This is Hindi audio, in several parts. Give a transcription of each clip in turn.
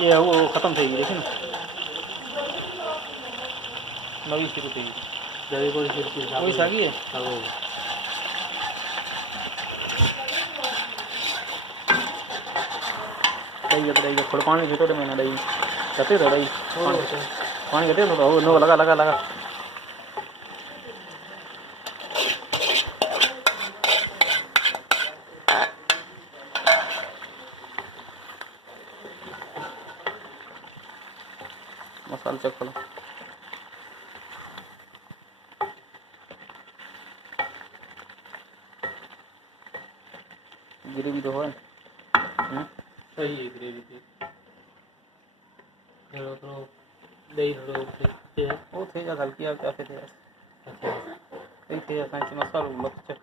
ये वो खत्म થઈ ગઈ છે ને નવી શરૂ થઈ ગઈ જરી કોઈ શરૂ કોઈ સાગી है હવે दही थोड़ा पानी छीटो तो मैंने दही गते तो दही पानी गते तो नो लगा लगा लगा मसाला चेक करो ग्रेवी तो हो सही है ग्रेवी की थोड़ा दही थोड़ा वो थे जा हल्की आ क्या थे अच्छा कई थे कांची मसाला मत चेक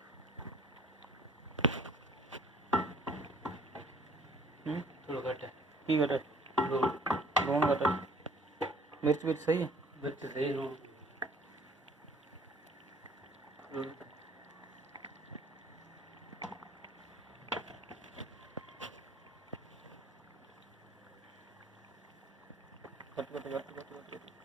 थोड़ा घट है की घट है लून घट है मिर्च मिर्च सही है मिर्च सही लून कट कट कट कट कट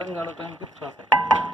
तंग गालो टाइम कितना है